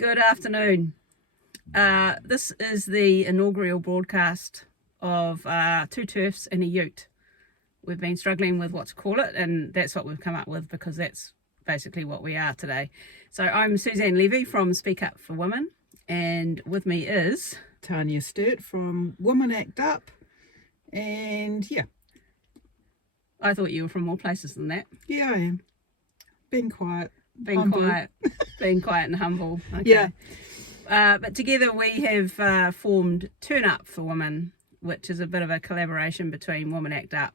Good afternoon. This is the inaugural broadcast of two TERFs and a ute. We've been struggling with what to call it, and that's what we've come up with because that's basically what we are today. So I'm Suzanne Levy from Speak Up for Women, and with me is Tania from Women Act Up, and I thought you were from more places than that. I am. Being quiet. Being quiet and humble. Okay. Yeah. But together we have formed Turn Up for Women, which is a bit of a collaboration between Women Act Up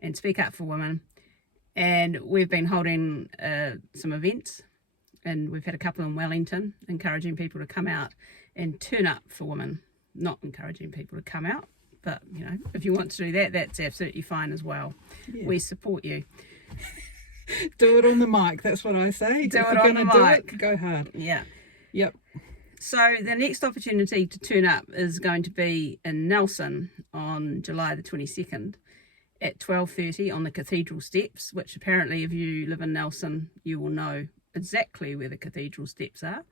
and Speak Up for Women. And we've been holding some events, and we've had a couple in Wellington, encouraging people to come out and turn up for women. Not encouraging people to come out, but if you want to do that, that's absolutely fine as well. Yeah. We support you. Do it on the mic, that's what I say. Do it on the mic. Go hard. Yeah. Yep. So the next opportunity to turn up is going to be in Nelson on July the 22nd at 12:30 on the cathedral steps, which apparently if you live in Nelson, you will know exactly where the cathedral steps are.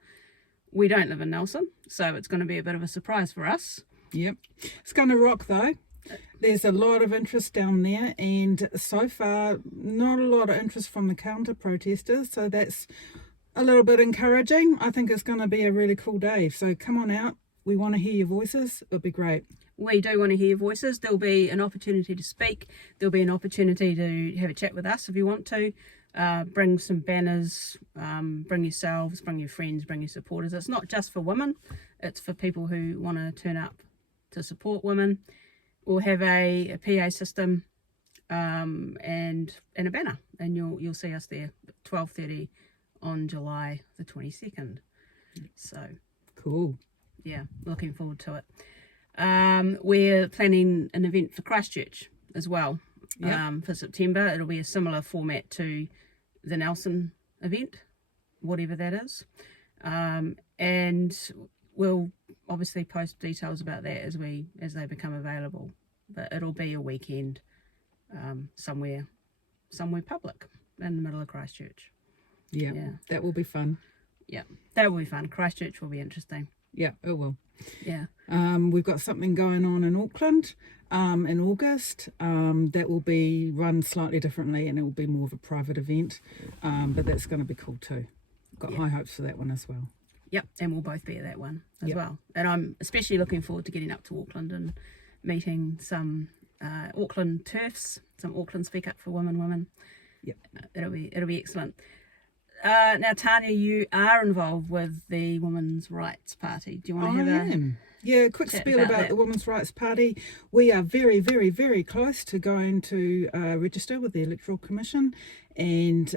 We don't live in Nelson, so it's going to be a bit of a surprise for us. Yep. It's going to rock though. There's a lot of interest down there, and so far not a lot of interest from the counter protesters, so that's a little bit encouraging. I think it's going to be a really cool day, so come on out. We want to hear your voices. It'll be great. We do want to hear your voices. There'll be an opportunity to speak. There'll be an opportunity to have a chat with us if you want to. Bring some banners, bring yourselves, bring your friends, bring your supporters. It's not just for women, it's for people who want to turn up to support women. We'll have a PA system and a banner, and you'll see us there at 12:30 on July the 22nd. So cool. Yeah, looking forward to it. We're planning an event for Christchurch as well. Yep. For September. It'll be a similar format to the Nelson event, whatever that is. And we'll obviously post details about that as they become available. But it'll be a weekend somewhere public in the middle of Christchurch. Yeah, that will be fun. Yeah, that will be fun. Christchurch will be interesting. Yeah, it will. Yeah. We've got something going on in Auckland in August that will be run slightly differently, and it will be more of a private event, but that's going to be cool too. Got high hopes for that one as well. Yep, and we'll both be at that one as well. And I'm especially looking forward to getting up to Auckland and meeting some Auckland TERFs, some Auckland Speak Up for Women. Yep. It'll be excellent. Now, Tania, you are involved with the Women's Rights Party. Do you want to have a quick spiel about the Women's Rights Party? We are very, very, very close to going to register with the Electoral Commission, and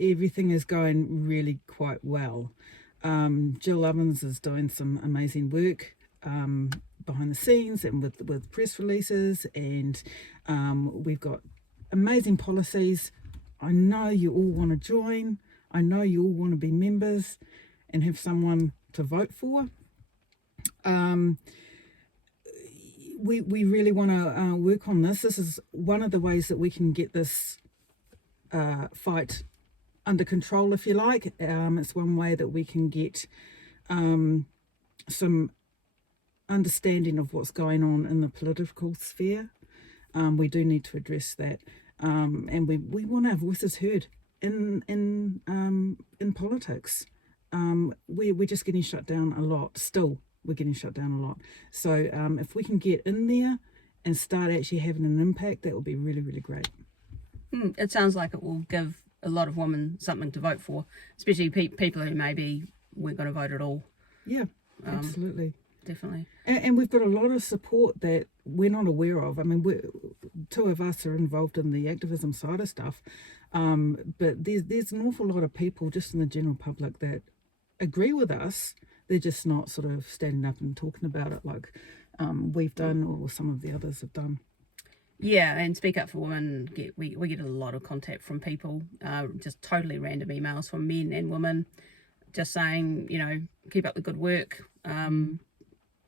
everything is going really quite well. Jill Ovens is doing some amazing work behind the scenes and with press releases, and we've got amazing policies. I know you all want to join. I know you all want to be members and have someone to vote for. We really want to work on this. This is one of the ways that we can get this fight under control, if you like. It's one way that we can get some understanding of what's going on in the political sphere. We do need to address that. And we want our voices heard in politics. We're just getting shut down a lot. Still, we're getting shut down a lot. So if we can get in there and start actually having an impact, that would be really, really great. It sounds like it will give a lot of women something to vote for, especially people who maybe weren't going to vote at all. Yeah, absolutely. Definitely. And we've got a lot of support that we're not aware of. I mean, two of us are involved in the activism side of stuff, but there's an awful lot of people just in the general public that agree with us. They're just not sort of standing up and talking about it like we've done or some of the others have done. Yeah, and Speak Up for Women, we get a lot of contact from people, just totally random emails from men and women, just saying, keep up the good work.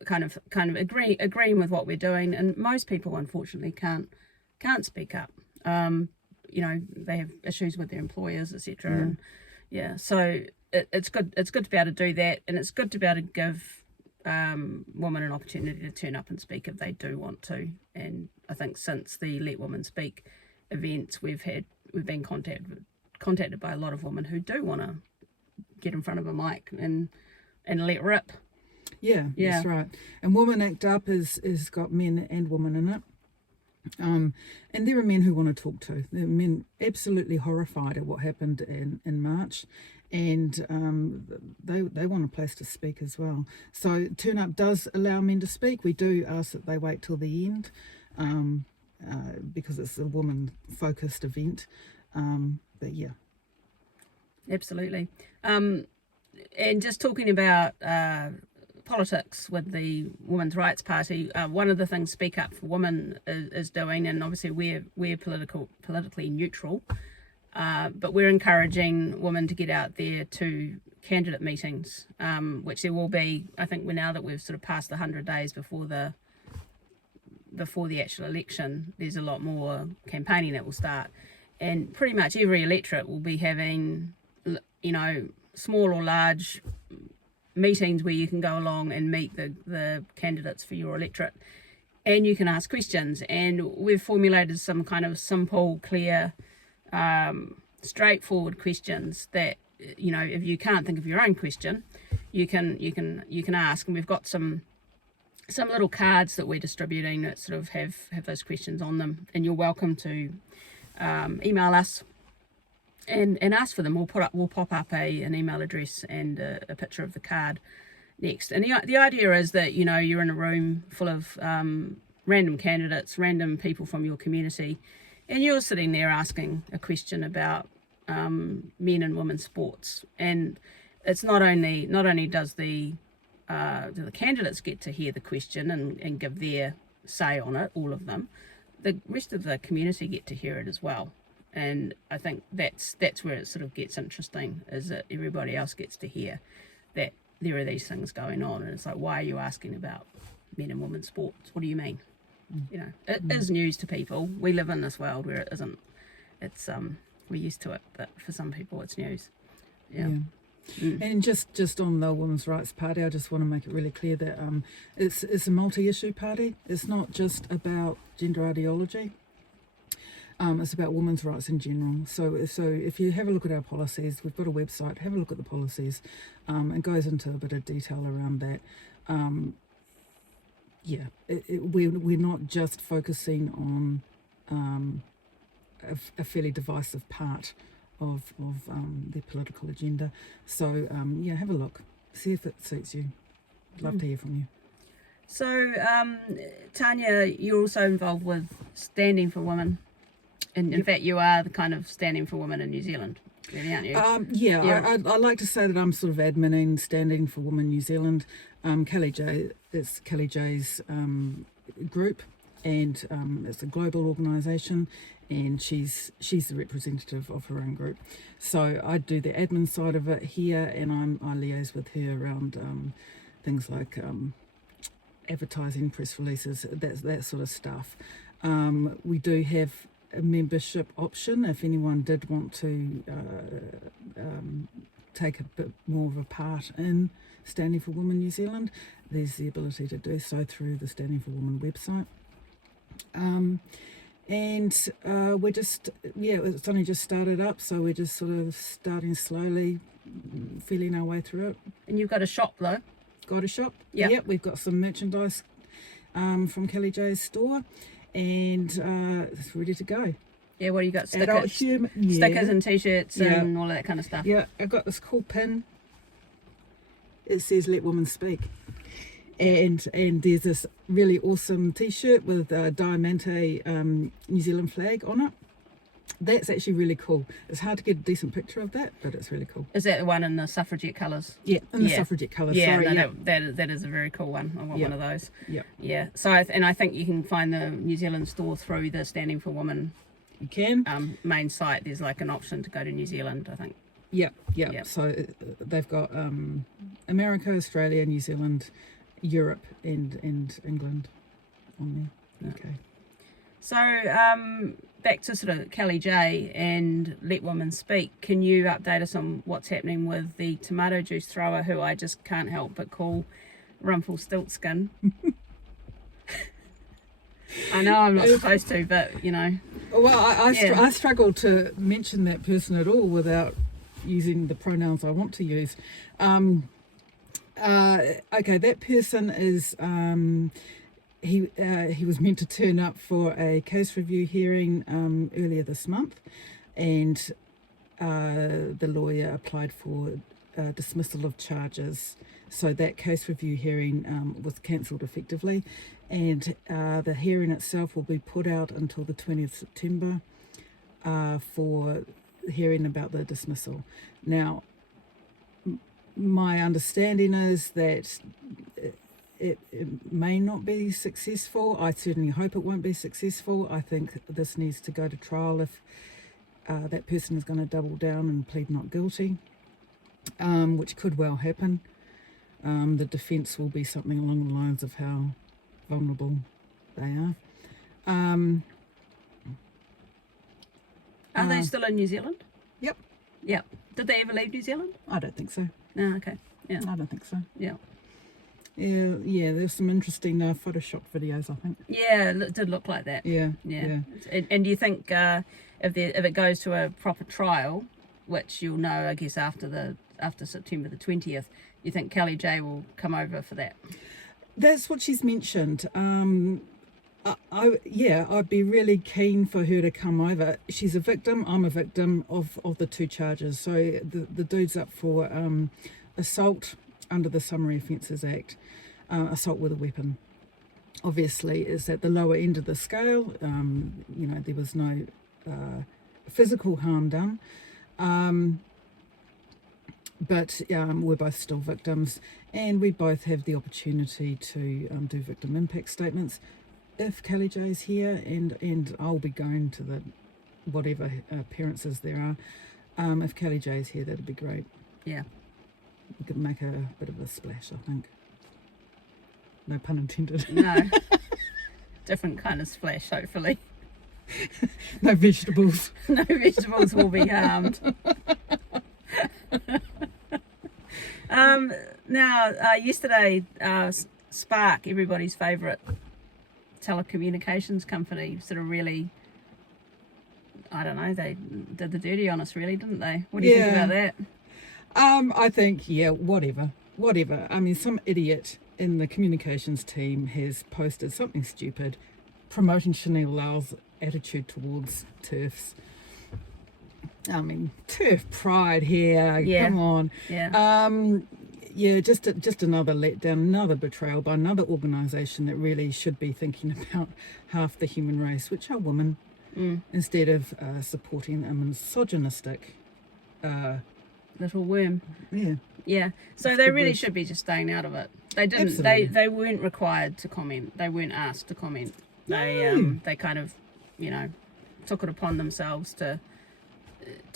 Kind of agreeing with what we're doing, and most people unfortunately can't speak up. They have issues with their employers, etc. So it's good to be able to do that, and it's good to be able to give women an opportunity to turn up and speak if they do want to. And I think since the Let Women Speak events, we've been contacted by a lot of women who do want to get in front of a mic and let rip. Yeah, that's right. And Women Act Up is got men and women in it. And there are men who want to talk to. There are men absolutely horrified at what happened in March, and they want a place to speak as well. So Turn Up does allow men to speak. We do ask that they wait till the end, because it's a woman-focused event. But yeah. Absolutely. And just talking about politics with the Women's Rights Party, one of the things Speak Up for Women is doing, and obviously we're politically neutral, but we're encouraging women to get out there to candidate meetings, which there will be. I think now that we've sort of passed the 100 days before the actual election, there's a lot more campaigning that will start, and pretty much every electorate will be having, small or large meetings where you can go along and meet the candidates for your electorate, and you can ask questions. And we've formulated some kind of simple, clear, straightforward questions that, if you can't think of your own question, you can ask. And we've got some little cards that we're distributing that sort of have those questions on them, and you're welcome to email us and ask for them. We'll pop up an email address and a picture of the card next. And the idea is that you're in a room full of random candidates, random people from your community, and you're sitting there asking a question about men and women's sports. And it's not only does do the candidates get to hear the question and give their say on it, all of them, the rest of the community get to hear it as well. And I think that's where it sort of gets interesting, is that everybody else gets to hear that there are these things going on. And it's like, why are you asking about men and women's sports? What do you mean? It is news to people. We live in this world where it isn't. It's we're used to it, but for some people it's news. Yeah. And just on the Women's Rights Party, I just want to make it really clear that it's a multi-issue party. It's not just about gender ideology. It's about women's rights in general. So if you have a look at our policies, we've got a website, have a look at the policies. It goes into a bit of detail around that. We're not just focusing on a fairly divisive part of their political agenda. So have a look, see if it suits you. I'd love to hear from you. So Tania, you're also involved with Standing for Women. And in fact, you are the kind of Standing for Women in New Zealand, really, aren't you? I like to say that I'm sort of adminning Standing for Women New Zealand. It's Kelly J's group, and it's a global organisation, and she's the representative of her own group. So I do the admin side of it here, and I liaise with her around things like advertising, press releases, that sort of stuff. We do have a membership option if anyone did want to take a bit more of a part in Standing for Women New Zealand. There's the ability to do so through the Standing for Women website. We're just, it's only just started up, so we're just sort of starting slowly, feeling our way through it. And you've got a shop though? Got a shop? Yep, we've got some merchandise from Kelly J's store, and it's ready to go. Yeah, what do you got? Stickers and t-shirts and all that kind of stuff. Yeah, I got this cool pin. It says "Let Women Speak," and there's this really awesome t-shirt with a Diamante New Zealand flag on it. That's actually really cool. It's hard to get a decent picture of that, but it's really cool. Is that the one in the suffragette colours? Yeah, in the suffragette colours. Yeah, that is a very cool one. I want one of those. Yeah. Yeah. So, I think you can find the New Zealand store through the Standing for Women. You can. Main site. There's like an option to go to New Zealand, I think. Yeah. So they've got America, Australia, New Zealand, Europe, and England on there. Okay. So back to sort of Kelly J and Let Women Speak, can you update us on what's happening with the tomato juice thrower, who I just can't help but call Rumpelstiltskin? I know I'm not supposed to, but you know. Well, I struggle to mention that person at all without using the pronouns I want to use. Okay, that person is he was meant to turn up for a case review hearing earlier this month, and the lawyer applied for dismissal of charges. So that case review hearing was cancelled effectively, and the hearing itself will be put out until the 20th September for hearing about the dismissal. Now, my understanding is that it may not be successful. I certainly hope it won't be successful. I think this needs to go to trial if that person is going to double down and plead not guilty, which could well happen. The defence will be something along the lines of how vulnerable they are. Are they still in New Zealand? Yep. Yep. Did they ever leave New Zealand? I don't think so. No, okay. Yeah. I don't think so. Yeah. Yeah, there's some interesting Photoshop videos, I think. Yeah, it did look like that. Yeah. And do you think if it goes to a proper trial, which you'll know, I guess, after September the 20th, you think Kelly J will come over for that? That's what she's mentioned. I'd be really keen for her to come over. She's a victim. I'm a victim of the two charges. So the dude's up for assault under the Summary Offences Act, assault with a weapon. Obviously, is at the lower end of the scale. There was no physical harm done. But we're both still victims, and we both have the opportunity to do victim impact statements. If Kelly J's here, and I'll be going to the whatever appearances there are. If Kelly J's here, that'd be great. Yeah. We could make a bit of a splash, I think. No pun intended. No. Different kind of splash, hopefully. No vegetables. No vegetables will be harmed. Now, yesterday, Spark, everybody's favourite telecommunications company, sort of really, I don't know, they did the dirty on us, really, didn't they? What do you think about that? I think, whatever. I mean, some idiot in the communications team has posted something stupid promoting Chanel Lau's attitude towards TERFs. I mean, TERF pride here. Yeah. Come on. Yeah. Just another letdown, another betrayal by another organisation that really should be thinking about half the human race, which are women, instead of supporting a misogynistic little worm. Yeah. Yeah. So they really should be just staying out of it. They didn't. Absolutely. They weren't required to comment. They weren't asked to comment. They kind of, took it upon themselves to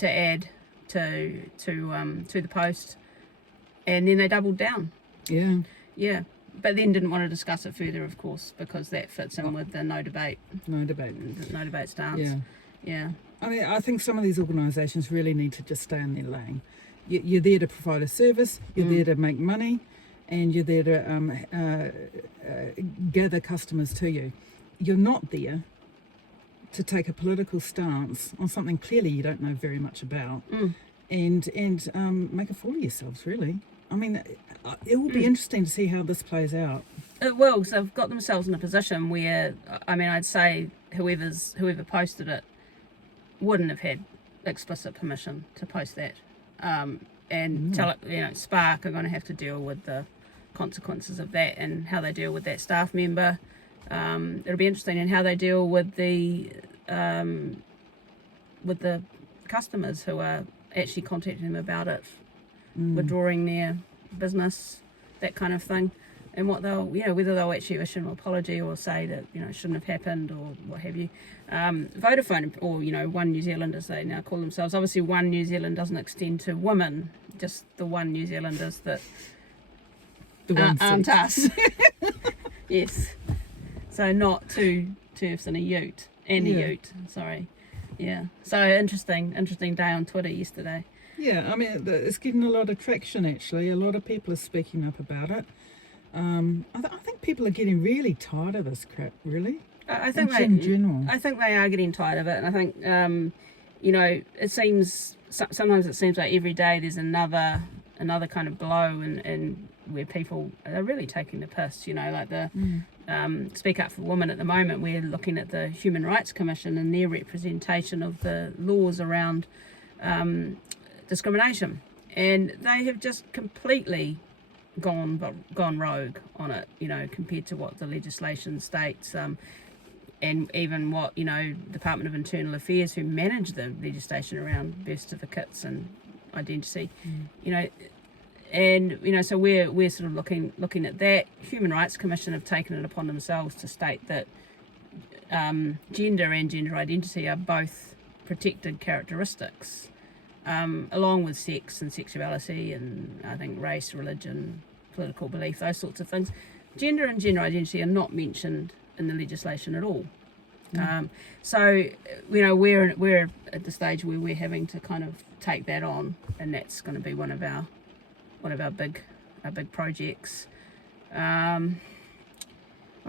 add to the post, and then they doubled down. Yeah, but then didn't want to discuss it further, of course, because that fits in with the no debate stance. Yeah. I mean, I think some of these organisations really need to just stay in their lane. You're there to provide a service, you're there to make money, and you're there to gather customers to you. You're not there to take a political stance on something clearly you don't know very much about, and make a fool of yourselves, really. I mean, it will be interesting to see how this plays out. It will. So they've got themselves in a position where, I mean, I'd say whoever posted it wouldn't have had explicit permission to post that, and Spark are going to have to deal with the consequences of that and how they deal with that staff member. It'll be interesting in how they deal with the customers who are actually contacting them about it, withdrawing their business, that kind of thing, and what they'll, whether they'll actually issue an apology or say that it shouldn't have happened or what have you. Vodafone, or One New Zealand as they now call themselves. Obviously, One New Zealand doesn't extend to women, just the One New Zealanders that aren't us. Yes. So not two TERFs and a ute, sorry. Yeah. So interesting day on Twitter yesterday. Yeah, I mean, it's getting a lot of traction, actually. A lot of people are speaking up about it. I think people are getting really tired of this crap, really. I think in general. I think they are getting tired of it, and I think it seems sometimes it seems like every day there's another kind of blow, and where people are really taking the piss. Like the Speak Up for Women at the moment. We're looking at the Human Rights Commission and their representation of the laws around discrimination, and they have just completely gone rogue on it, compared to what the legislation states, and even what Department of Internal Affairs, who manage the legislation around birth certificates and identity, and so we're sort of looking at that. Human Rights Commission have taken it upon themselves to state that gender and gender identity are both protected characteristics, along with sex and sexuality, and I think race, religion, political belief, those sorts of things. Gender and gender identity are not mentioned in the legislation at all. So we're at the stage where we're having to kind of take that on, and that's going to be one of our big projects. I'm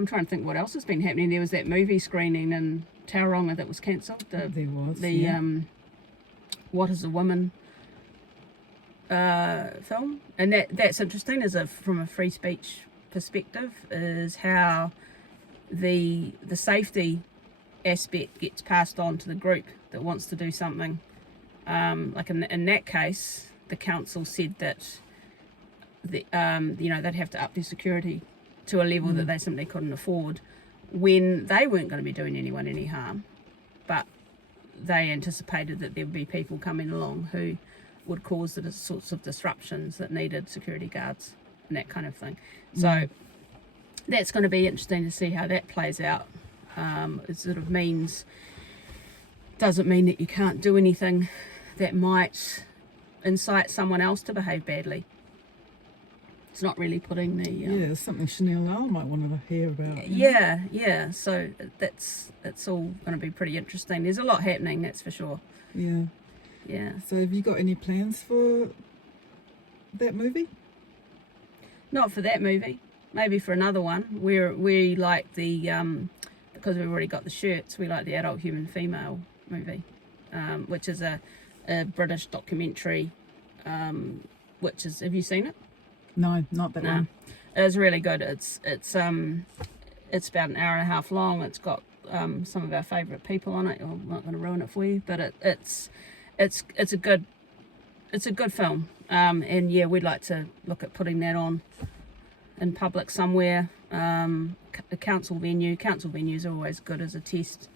trying to think what else has been happening. There was that movie screening in Tauranga that was cancelled. What is a Woman film, and that's interesting from a free speech perspective, is how the safety aspect gets passed on to the group that wants to do something. Like in that case, the council said that they'd have to up their security to a level that they simply couldn't afford, when they weren't going to be doing anyone any harm, but they anticipated that there would be people coming along who would cause the sorts of disruptions that needed security guards and that kind of thing. So that's going to be interesting to see how that plays out. It sort of doesn't mean that you can't do anything that might incite someone else to behave badly. It's not really putting the something Chanel L might want to hear about. Yeah. So that's all going to be pretty interesting. There's a lot happening, that's for sure. Yeah. So have you got any plans for that movie? Not for that movie. Maybe for another one. We like the because we've already got the shirts. We like the Adult Human Female movie, which is a British documentary. Which is, have you seen it? No, not that one. It's really good. It's about an hour and a half long. It's got some of our favourite people on it. I'm not going to ruin it for you, but it's a good film. And yeah, we'd like to look at putting that on in public somewhere. A council venue. Council venues are always good as a test.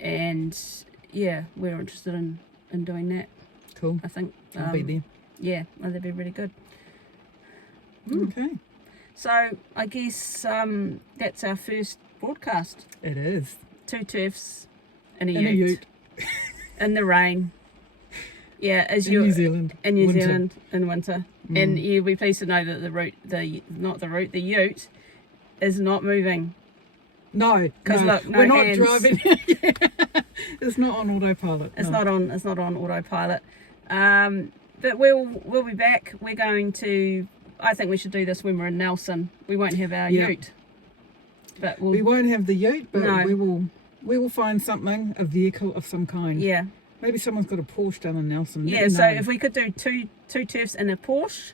And yeah, we're interested in doing that. Cool. I think I'll be there. Yeah, that'd be really good. Okay. So I guess that's our first broadcast. It is. 2 TERFs in a ute. In the rain. Yeah, in New Zealand. In New Zealand in winter. And you'll be pleased to know that the ute is not moving. No, because look, we're not driving. It's not on autopilot. It's not on autopilot. But we'll be back. We're going to. I think we should do this when we're in Nelson. We won't have our ute, but we won't have the ute. But we will find something, a vehicle of some kind. Yeah. Maybe someone's got a Porsche down in Nelson. Yeah. So if we could do two TERFs in a Porsche,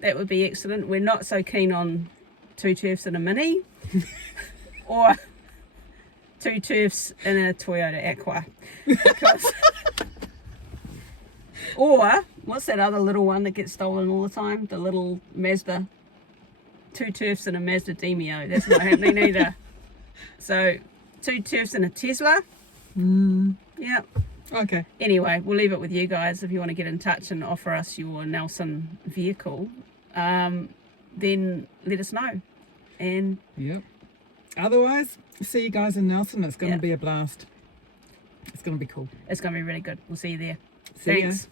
that would be excellent. We're not so keen on 2 TERFs in a Mini, or 2 TERFs in a Toyota Aqua, because. Or, what's that other little one that gets stolen all the time? The little Mazda. 2 TERFs and a Mazda Demio. That's not happening either. So, 2 TERFs and a Tesla. Yep. Okay. Anyway, we'll leave it with you guys. If you want to get in touch and offer us your Nelson vehicle, then let us know. And yep. Otherwise, see you guys in Nelson. It's going to be a blast. It's going to be cool. It's going to be really good. We'll see you there. See Thanks. Ya.